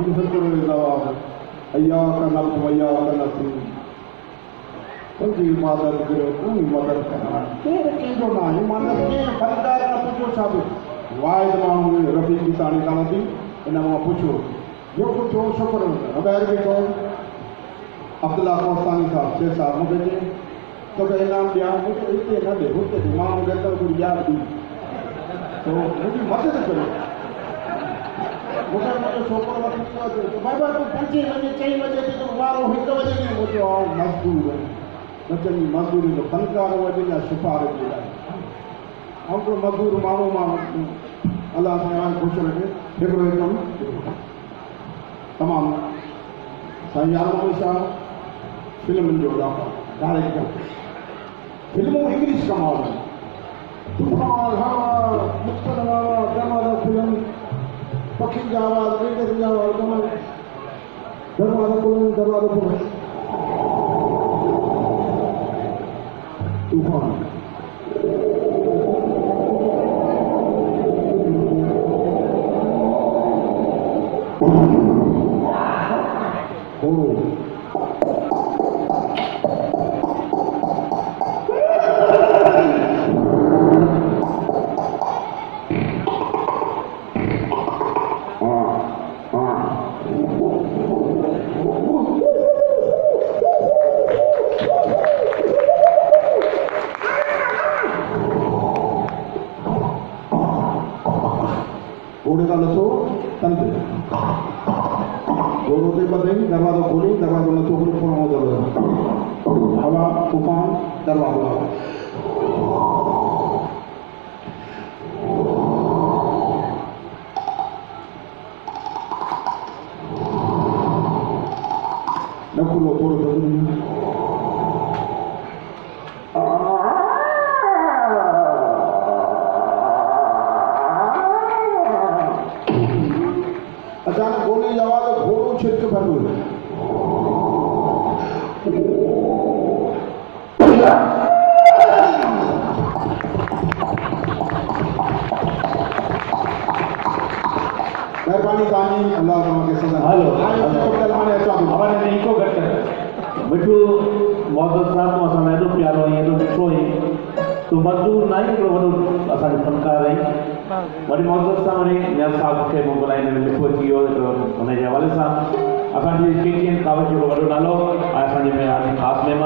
मुझे तो जवाब अय्या का नफ्स वय्या का नसीब तुझी इबादत करो तू मदद करना तेरे के जो ना इमानत के फलदार ना पूछो साबित वायद मांगू रफी की तानी का नदी इन्हें पूछो जो पूछो शुक्र अबैर के कौन अब्दुल्ला कोस्तानी साहब शेर साहब मुझे तो कहे नाम दिया मुझे इतने न दे होते दिमाग में कहता हूँ यार दी तो मुझे मदद करो मुझे मुझे छोकर वक्त तो भाई भाई तू 5 बजे 6 बजे तो वारो 1 बजे नहीं मुझे आओ मजदूर है नचनी मजदूरी जो फनकार वजे या सिफार जे हम तो मजदूर मानो मानो अल्लाह से आए खुश रखे हिकड़ो एकदम तमाम साईं यार शाह फिल्म जो डायरेक्टर फिल्मों इंग्लिश कमाल है तूफान हवा मुख्तल हवा दरवाजा फिल्म पक्षी की आवाज बेटे की आवाज दरवाजा खुलन तूफान घोड़े का लसो तंत्र दोनों के बदले दरवाजा खोली दरवाजा लसो को हवा तूफान दरवाजा न खुलो थोड़ो अचानक गोली आवाज घोड़ों छिटके भर हुए मेहरबानी तानी अल्लाह के सदा हेलो हमारे नहीं को घट मिठू मौजूद साहब को असां एॾो प्यारो ऐं एॾो मिठो हुई तो मजदूर ना ही वॾो असांजो फनकार रही वरी मौजूद सां वरी नियाज़ साहब खे मोकिलाईंदे मिठो अची वियो हुनजे हवाले सां असांजी KTN कावज जो वॾो नालो ऐं असांजे में ख़ासि महिमान